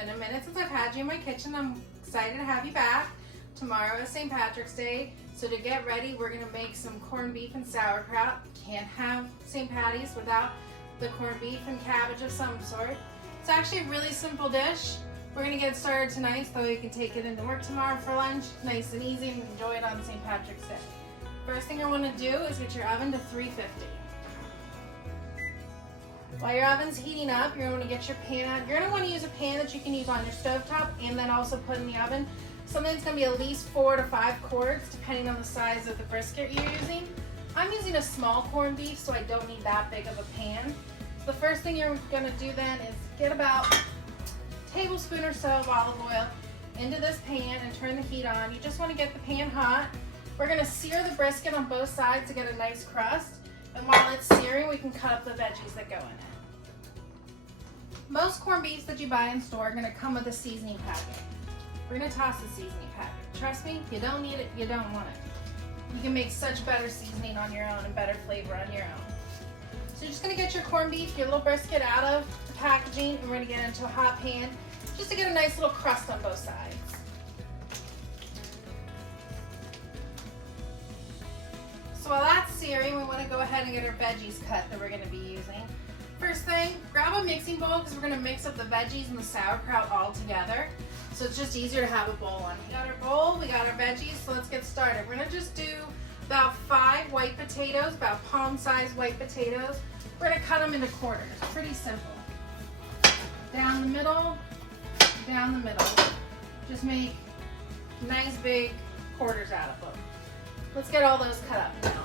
been a minute since I've had you in my kitchen. I'm excited to have you back. Tomorrow is St. Patrick's Day, so to get ready, we're gonna make some corned beef and sauerkraut. Can't have St. Patty's without the corned beef and cabbage of some sort. It's actually a really simple dish. We're gonna get started tonight so we can take it into work tomorrow for lunch. Nice and easy and enjoy it on St. Patrick's Day. First thing I wanna do is get your oven to 350. While your oven's heating up, you're going to get your pan out. You're going to want to use a pan that you can use on your stovetop and then also put in the oven. Something that's going to be at least 4 to 5 quarts, depending on the size of the brisket you're using. I'm using a small corned beef, so I don't need that big of a pan. So the first thing you're going to do then is get about a tablespoon or so of olive oil into this pan and turn the heat on. You just want to get the pan hot. We're going to sear the brisket on both sides to get a nice crust. And while it's searing, we can cut up the veggies that go in it. Most corned beefs that you buy in store are going to come with a seasoning packet. We're going to toss the seasoning packet. Trust me, you don't need it, you don't want it. You can make such better seasoning on your own and better flavor on your own. So you're just going to get your corned beef, your little brisket out of the packaging, and we're going to get into a hot pan just to get a nice little crust on both sides. So while that's searing, we want to go ahead and get our veggies cut that we're going to be using. First thing, grab a mixing bowl because we're going to mix up the veggies and the sauerkraut all together. So it's just easier to have a bowl on. We got our bowl, we got our veggies, so let's get started. We're going to just do about 5 white potatoes, about palm-sized white potatoes. We're going to cut them into quarters. Pretty simple. Down the middle, down the middle. Just make nice big quarters out of them. Let's get all those cut up now.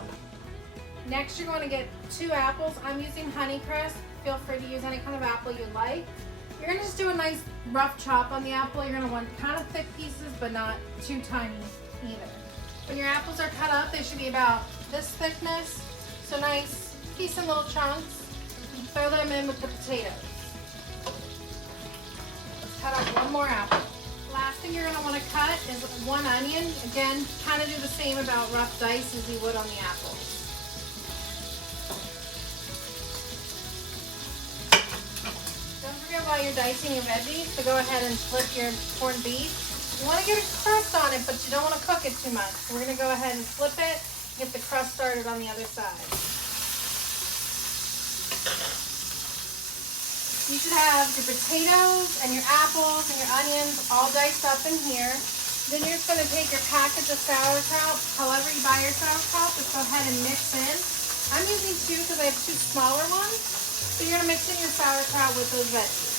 Next, you're going to get 2 apples. I'm using Honeycrisp. Feel free to use any kind of apple you like. You're going to just do a nice rough chop on the apple. You're going to want kind of thick pieces, but not too tiny either. When your apples are cut up, they should be about this thickness. So nice piece in little chunks. And throw them in with the potatoes. Let's cut up one more apple. Last thing you're going to want to cut is 1 onion. Again, kind of do the same about rough dice as you would on the apples. Don't forget while you're dicing your veggies to go ahead and flip your corned beef. You want to get a crust on it, but you don't want to cook it too much. So we're going to go ahead and flip it, get the crust started on the other side. You should have your potatoes and your apples and your onions all diced up in here. Then you're just going to take your package of sauerkraut, however you buy your sauerkraut, just go ahead and mix in. I'm using 2 because I have 2 smaller ones. So you're going to mix in your sauerkraut with those veggies.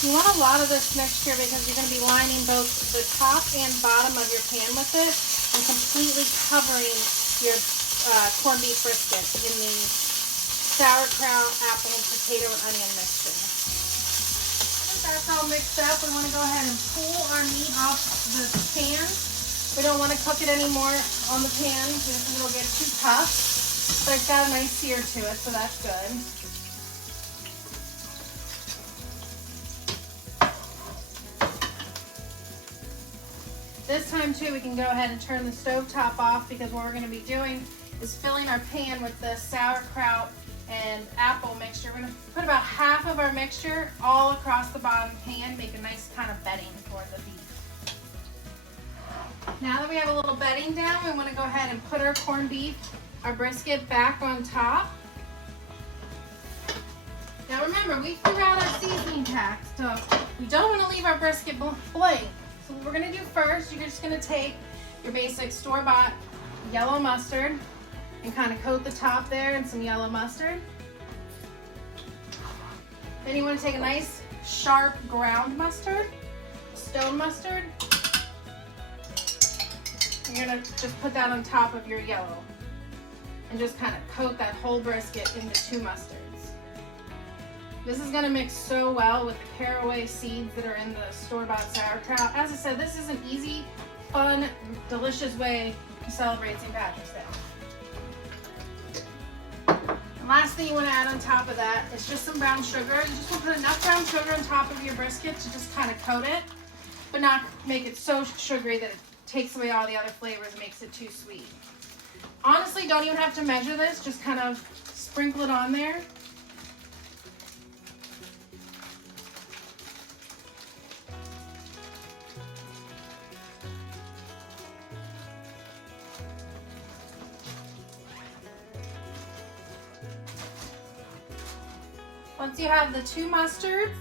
You want a lot of this mixture because you're going to be lining both the top and bottom of your pan with it and completely covering your corned beef brisket in the sauerkraut, apple, and potato and onion mixture. Once that's all mixed up, we want to go ahead and pull our meat off the pan. We don't want to cook it anymore on the pan because it'll get too tough. But it's got a nice sear to it, so that's good. This time too, we can go ahead and turn the stove top off because what we're going to be doing is filling our pan with the sauerkraut and apple mixture. We're going to put about half of our mixture all across the bottom of the pan, make a nice kind of bedding for the beef. Now that we have a little bedding down, we want to go ahead and put our corned beef, our brisket back on top. Now remember, we threw out our seasoning pack, so we don't want to leave our brisket blank. So what we're going to do first, you're just going to take your basic store-bought yellow mustard and kind of coat the top there in some yellow mustard. Then you want to take a nice sharp ground mustard, stone mustard. You're going to just put that on top of your yellow and just kind of coat that whole brisket into 2 mustards. This is going to mix so well with the caraway seeds that are in the store-bought sauerkraut. As I said, this is an easy fun, delicious way to celebrate St. Patrick's Day. And last thing you want to add on top of that is just some brown sugar. You just want to put enough brown sugar on top of your brisket to just kind of coat it, but not make it so sugary that it takes away all the other flavors and makes it too sweet. Honestly, don't even have to measure this, just kind of sprinkle it on there. Once you have the two mustards,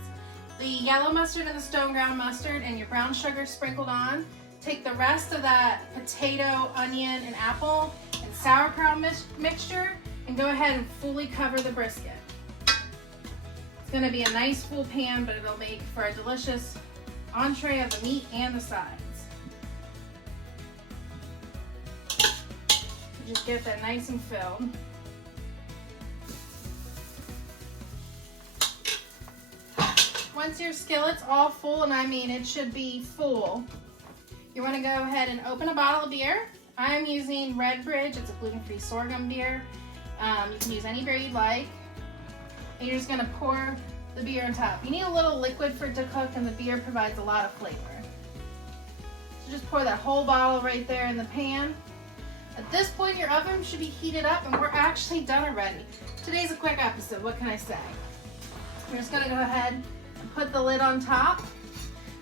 the yellow mustard and the stone ground mustard, and your brown sugar sprinkled on, take the rest of that potato, onion, and apple and sauerkraut mixture and go ahead and fully cover the brisket. It's going to be a nice full pan, but it'll make for a delicious entree of the meat and the sides. So just get that nice and filled. Once your skillet's all full, and I mean it should be full, you want to go ahead and open a bottle of beer. I am using Red Bridge. It's a gluten-free sorghum beer. You can use any beer you'd like. And you're just going to pour the beer on top. You need a little liquid for it to cook, and the beer provides a lot of flavor. So just pour that whole bottle right there in the pan. At this point, your oven should be heated up, and we're actually done already. Today's a quick episode. What can I say? We're just going to go ahead and put the lid on top.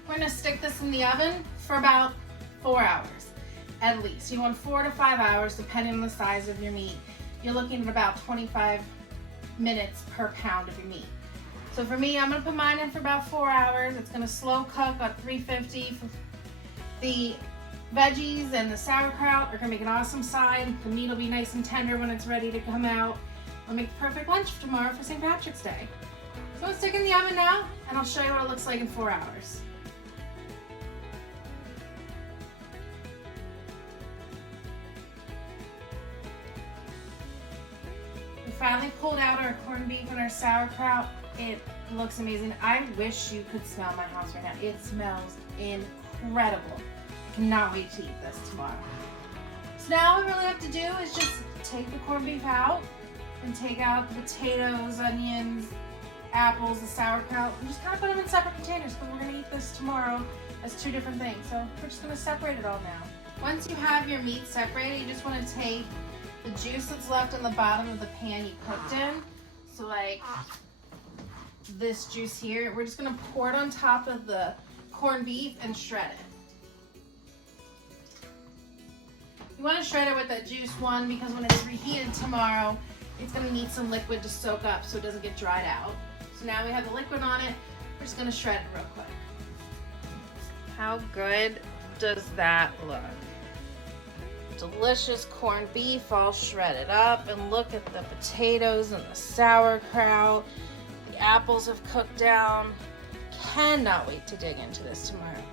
We're going to stick this in the oven for about 4 hours at least. You want 4 to 5 hours depending on the size of your meat. You're looking at about 25 minutes per pound of your meat. So for me, I'm going to put mine in for about 4 hours. It's going to slow cook on 350. The veggies and the sauerkraut are going to make an awesome side. The meat will be nice and tender when it's ready to come out. I'll make the perfect lunch for tomorrow for St. Patrick's Day. So I'm going to stick it in the oven now, and I'll show you what it looks like in 4 hours. We finally pulled out our corned beef and our sauerkraut. It looks amazing. I wish you could smell my house right now. It smells incredible. I cannot wait to eat this tomorrow. So now all we really have to do is just take the corned beef out and take out the potatoes, onions, apples, the sauerkraut, and just kind of put them in separate containers because we're going to eat this tomorrow as 2 different things. So we're just going to separate it all now. Once you have your meat separated, you just want to take the juice that's left on the bottom of the pan you cooked in. So like this juice here, we're just going to pour it on top of the corned beef and shred it. You want to shred it with that juice one because when it's reheated tomorrow, it's going to need some liquid to soak up so it doesn't get dried out. So now we have the liquid on it. We're just going to shred it real quick. How good does that look? Delicious corned beef all shredded up, and look at the potatoes and the sauerkraut. The apples have cooked down. Cannot wait to dig into this tomorrow.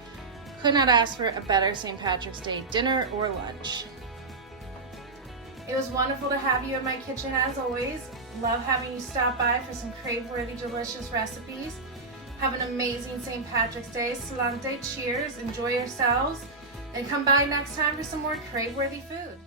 Could not ask for a better St. Patrick's Day dinner or lunch. It was wonderful to have you in my kitchen as always. Love having you stop by for some crave-worthy, delicious recipes. Have an amazing St. Patrick's Day. Sláinte, cheers, enjoy yourselves, and come by next time for some more crave-worthy food.